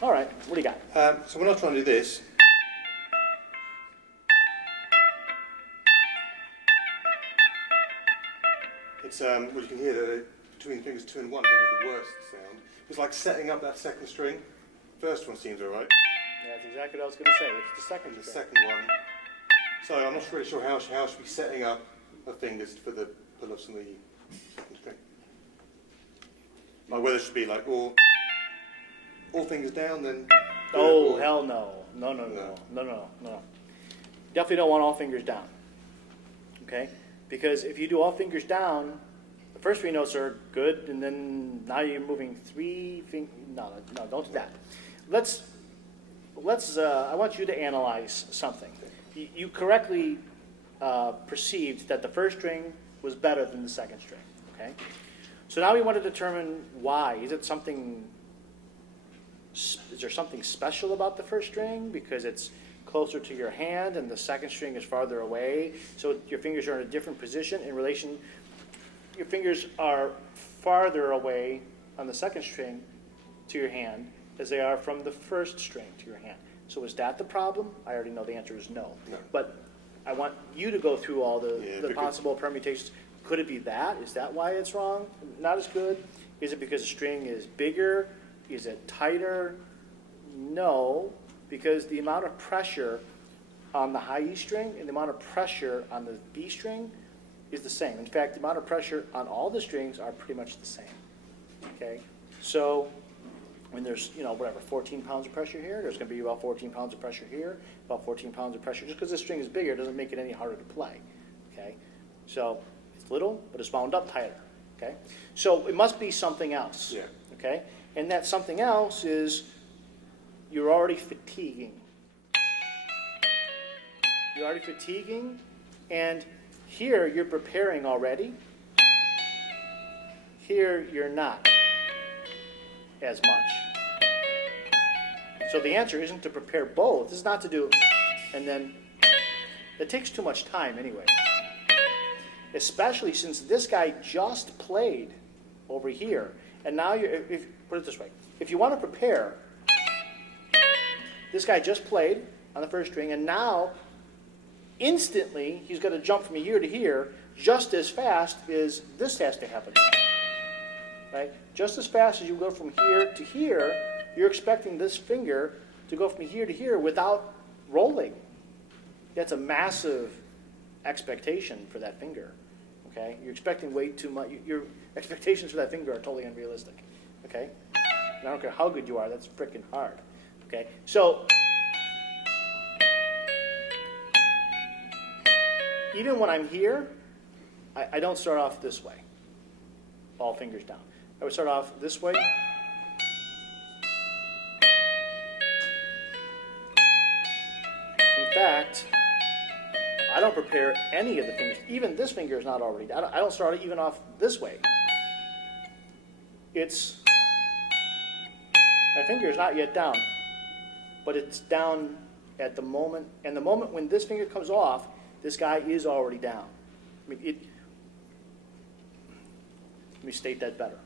All right, what do you got? So when I try and do this, it's well, you can hear that between fingers 2 and 1 is the worst sound. It's like setting up that second string. First one seems all right. Yeah, that's exactly what I was going to say. It's the second The string. second one. So I'm not really sure how should we be setting up our fingers for the pull-ups on the second string. Like whether it should be like all fingers down, then. Oh, hell no. No. Definitely don't want all fingers down. Okay? Because if you do all fingers down, the first 3 notes are good, and then now you're moving 3 fingers. No, don't do that. I want you to analyze something. You correctly perceived that the first string was better than the second string. Okay? So now we want to determine why. Is there something special about the first string because it's closer to your hand and the second string is farther away? So your fingers are in a different position in relation. Your fingers are farther away on the second string to your hand as they are from the first string to your hand. So is that the problem? I already know the answer is no. But I want you to go through all the possible permutations. Could it be that? Is that why it's wrong? Not as good? Is it because the string is bigger? Is it tighter? No, because the amount of pressure on the high E string and the amount of pressure on the B string is the same. In fact, the amount of pressure on all the strings are pretty much the same. Okay? So when there's, 14 pounds of pressure here, there's going to be about 14 pounds of pressure here, about 14 pounds of pressure. Just because the string is bigger doesn't make it any harder to play. Okay? So it's little, but it's wound up tighter. Okay? So it must be something else. Yeah. Okay? And that something else is you're already fatiguing. You're already fatiguing, and here you're preparing already. Here you're not as much. So the answer isn't to prepare both. This is not to do, and then it takes too much time anyway. Especially since this guy just played over here. And now put it this way. If you want to prepare, this guy just played on the first string, and now instantly he's got to jump from here to here just as fast as this has to happen. Right? Just as fast as you go from here to here, you're expecting this finger to go from here to here without rolling. That's a massive expectation for that finger. Okay? You're expecting way too much. Your expectations for that finger are totally unrealistic. Okay? And I don't care how good you are, that's freaking hard. Okay? So even when I'm here, I don't start off this way, all fingers down. I would start off this way. In fact, I don't prepare any of the fingers. Even this finger is not already down. I don't start even off this way. My finger is not yet down, but it's down at the moment. And the moment when this finger comes off, this guy is already down. Let me state that better.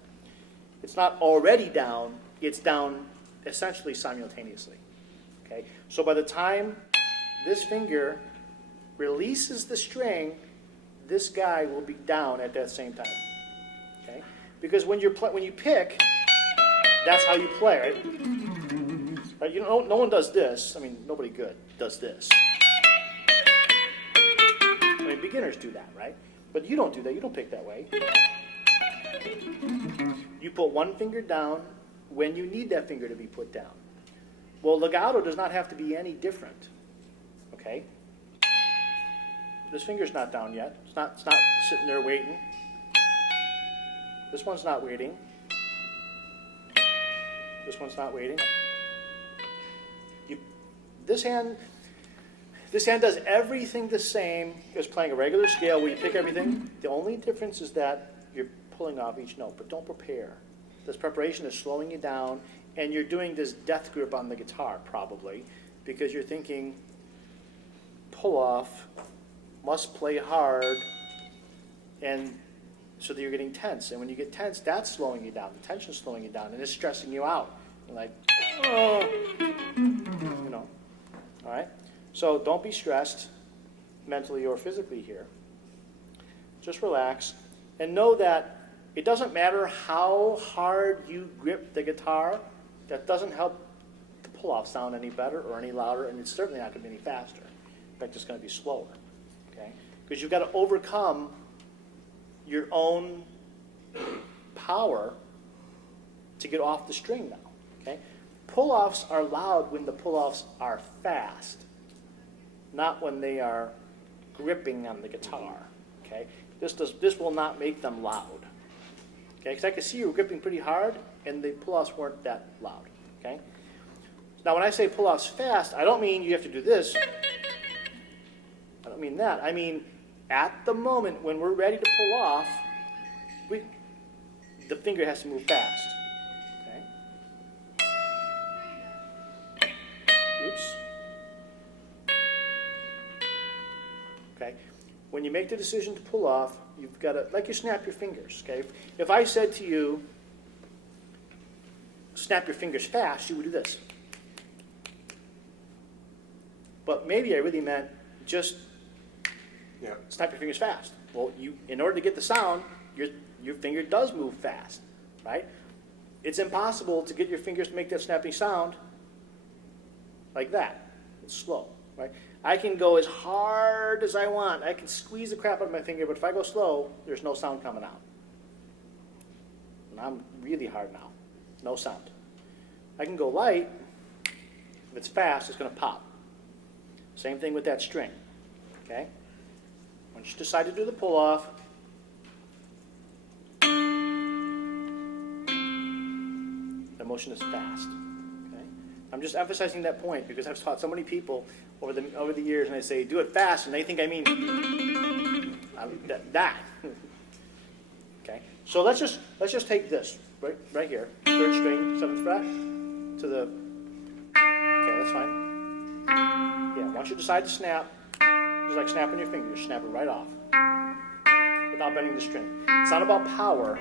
It's not already down, it's down essentially simultaneously. Okay? So by the time this finger releases the string, this guy will be down at that same time. Okay? Because when you pick, that's how you play, right? No one does this. I mean, nobody good does this. I mean, beginners do that, right? But you don't do that. You don't pick that way. You put one finger down when you need that finger to be put down. Well, legato does not have to be any different. Okay? This finger's not down yet. It's not sitting there waiting. This one's not waiting. This one's not waiting. This hand does everything the same as playing a regular scale where you pick everything. The only difference is that you're pulling off each note, but don't prepare. This preparation is slowing you down, and you're doing this death grip on the guitar probably because you're thinking, pull off, must play hard, and so that you're getting tense. And when you get tense, that's slowing you down. The tension's slowing you down, and it's stressing you out. like, oh, you know. All right? So don't be stressed mentally or physically here. Just relax and know that it doesn't matter how hard you grip the guitar, that doesn't help the pull-off sound any better or any louder, and it's certainly not going to be any faster. In fact, it's going to be slower, okay? Because you've got to overcome your own power to get off the string now, okay? Pull-offs are loud when the pull-offs are fast, not when they are gripping on the guitar, okay? This will not make them loud, okay? Because I can see you were gripping pretty hard, and the pull-offs weren't that loud, okay? Now, when I say pull-offs fast, I don't mean you have to do this. I don't mean that. I mean, at the moment when we're ready to pull off, the finger has to move fast, okay? Oops. Okay? When you make the decision to pull off, you've got to, like you snap your fingers, okay? If I said to you, snap your fingers fast, you would do this. But maybe I really meant just snap your fingers fast. Well, in order to get the sound, your finger does move fast, right? It's impossible to get your fingers to make that snapping sound like that. It's slow, right? I can go as hard as I want. I can squeeze the crap out of my finger, but if I go slow, there's no sound coming out. And I'm really hard now. No sound. I can go light. If it's fast, it's going to pop. Same thing with that string, okay? Once you decide to do the pull-off, the motion is fast, okay? I'm just emphasizing that point because I've taught so many people over the years, and I say, do it fast, and they think I mean that. Okay? So let's just take this, right here, 3rd string, 7th fret, to the, okay, that's fine. Yeah, once you decide to snap, just like snapping your finger, just snap it right off without bending the string. It's not about power,